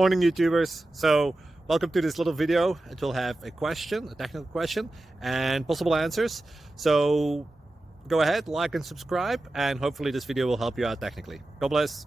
Morning, YouTubers. So welcome to this little video. It will have a question, a technical question, and possible answers. So go ahead, like and subscribe, and hopefully this video will help you out technically. God bless.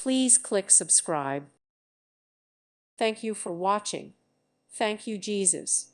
Please click subscribe. Thank you for watching. Thank you, Jesus.